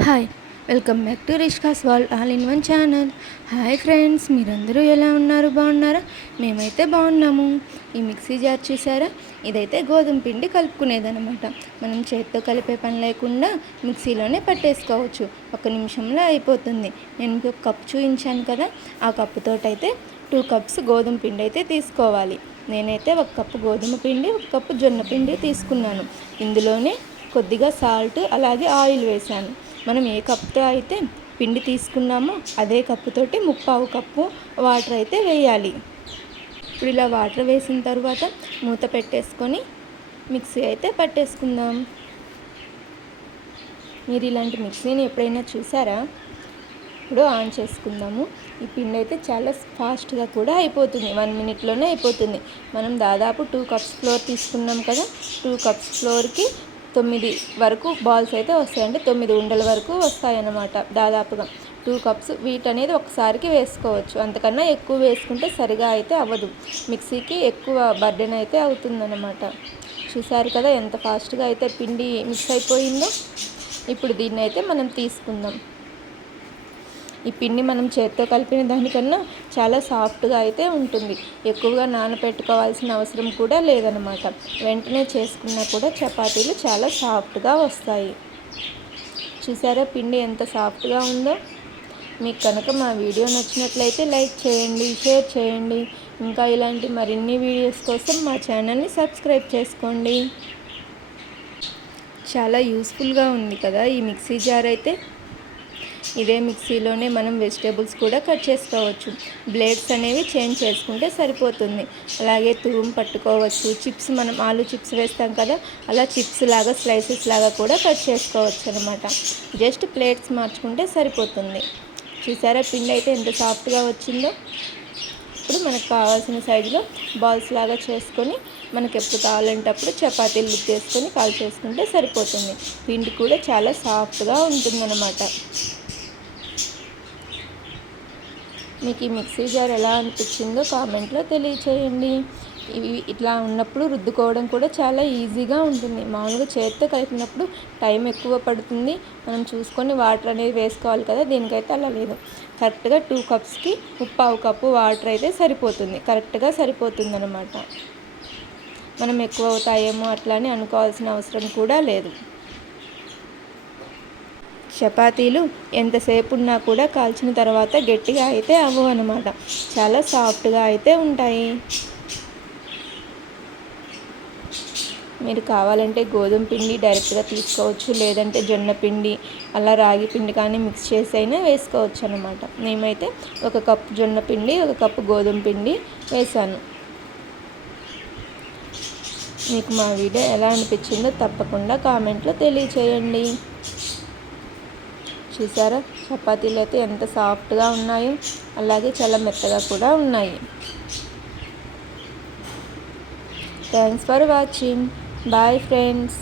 Hi, welcome back to Rishka's world all in one channel. Hi friends, మీరందరూ ఎలా ఉన్నారు? బాగున్నారా? మేమైతే బాగున్నాము. ఈ మిక్సీ జార్ చూసారా? ఇదైతే గోధుమ పిండి కలుపుకునేదనమాట. మనం చేతితో కలిపే పని లేకుండా మిక్సీలోనే పట్టేసుకోవచ్చు. 1 నిమిషంలో అయిపోతుంది. నేను మీకు ఒక కప్పు చూపించాను కదా, ఆ కప్పుతోటైతే 2 కప్స్ గోధుమ పిండి అయితే తీసుకోవాలి. నేనైతే 1 కప్పు గోధుమ పిండి, 1 కప్పు జొన్న పిండి తీసుకున్నాను. ఇందులోనే కొద్దిగా సాల్ట్, అలాగే ఆయిల్ వేసాను. మనం ఏ కప్తో అయితే పిండి తీసుకున్నామో అదే కప్పుతోటి 3/4 కప్పు వాటర్ అయితే వేయాలి. ఇప్పుడు ఇలా వాటర్ వేసిన తర్వాత మూత పెట్టేసుకొని మిక్సీ అయితే పట్టేసుకుందాం. మీరు ఇలాంటి మిక్సీని ఎప్పుడైనా చూసారా? ఇప్పుడు ఆన్ చేసుకుందాము. ఈ పిండి అయితే చాలా ఫాస్ట్గా కూడా అయిపోతుంది. 1 మినిట్లోనే అయిపోతుంది. మనం దాదాపు 2 కప్స్ ఫ్లోర్ తీసుకున్నాం కదా, 2 కప్స్ ఫ్లోర్కి 9 వరకు బాల్స్ అయితే వస్తాయి. అంటే 9 ఉండల వరకు వస్తాయన్నమాట దాదాపుగా. 2 కప్స్ వీటనేది ఒకసారికి వేసుకోవచ్చు. అంతకన్నా ఎక్కువ వేసుకుంటే సరిగా అయితే అవ్వదు. మిక్సీకి ఎక్కువ బర్డెన్ అయితే అవుతుందన్నమాట. చూసారు కదా ఎంత ఫాస్ట్గా అయితే పిండి మిక్స్ అయిపోయిందో. ఇప్పుడు దీన్ని అయితే మనం తీసుకుందాం. ఈ పిండి మనం చేత్తో కలిపిన దానికన్నా చాలా సాఫ్ట్గా అయితే ఉంటుంది. ఎక్కువగా నానబెట్టుకోవాల్సిన అవసరం కూడా లేదనమాట. వెంటనే చేసుకున్నా కూడా చపాతీలు చాలా సాఫ్ట్గా వస్తాయి. చూసారా పిండి ఎంత సాఫ్ట్గా ఉందో? మీకు కనుక మా వీడియో నచ్చినట్లయితే లైక్ చేయండి, షేర్ చేయండి. ఇంకా ఇలాంటి మరిన్ని వీడియోస్ కోసం మా ఛానల్ని సబ్స్క్రైబ్ చేసుకోండి. చాలా యూస్ఫుల్గా ఉంది కదా ఈ మిక్సీ జార్ అయితే. ఇదే మిక్సీలోనే మనం వెజిటేబుల్స్ కూడా కట్ చేసుకోవచ్చు. బ్లేడ్స్ అనేవి చేంజ్ చేసుకుంటే సరిపోతుంది. అలాగే తురుము పట్టుకోవచ్చు. చిప్స్, మనం ఆలు చిప్స్ వేస్తాం కదా, అలా చిప్స్ లాగా స్లైసెస్ లాగా కూడా కట్ చేసుకోవచ్చు అనమాట. జస్ట్ ప్లేట్స్ మార్చుకుంటే సరిపోతుంది. చూసారా పిండి అయితే ఎంత సాఫ్ట్గా వచ్చిందో? ఇప్పుడు మనకు కావాల్సిన సైజులో బాల్స్ లాగా చేసుకొని మనకు ఎప్పుడు కావాలంటే అప్పుడు చపాతీలు చేసుకొని కాల్ చేసుకుంటే సరిపోతుంది. పిండి కూడా చాలా సాఫ్ట్గా ఉంటుందన్నమాట. మీకు ఈ మిక్సీ జార్ ఎలా అనిపించిందో కామెంట్లో తెలియచేయండి. ఇవి ఇట్లా ఉన్నప్పుడు రుద్దుకోవడం కూడా చాలా ఈజీగా ఉంటుంది. మామూలుగా చేతితో కలిపినప్పుడు టైం ఎక్కువ పడుతుంది. మనం చూసుకొని వాటర్ అనేది వేసుకోవాలి కదా, దీనికైతే అలా లేదు. కరెక్ట్గా 2 కప్స్కి 3/4 కప్పు వాటర్ అయితే సరిపోతుంది. కరెక్ట్గా సరిపోతుంది అన్నమాట. మనం ఎక్కువ అవుతాయేమో అట్లా అని అనుకోవాల్సిన అవసరం కూడా లేదు. చపాతీలు ఎంతసేపు ఉన్నా కూడా కాల్చిన తర్వాత గట్టిగా అయితే అవ్వవు అనమాట. చాలా సాఫ్ట్గా అయితే ఉంటాయి. మీరు కావాలంటే గోధుమ పిండి డైరెక్ట్గా తీసుకోవచ్చు, లేదంటే జొన్న పిండి, అలా రాగి పిండి కానీ మిక్స్ చేసి అయినా వేసుకోవచ్చు అనమాట. మేమైతే 1 కప్పు జొన్న పిండి, 1 కప్పు గోధుమ పిండి వేసాను. మీకు మా వీడియో ఎలా అనిపించిందో తప్పకుండా కామెంట్లో తెలియచేయండి. చూసారా చపాతీలు అయితే ఎంత సాఫ్ట్గా ఉన్నాయో, అలాగే చాలా మెత్తగా కూడా ఉన్నాయి. Thanks for watching. Bye friends.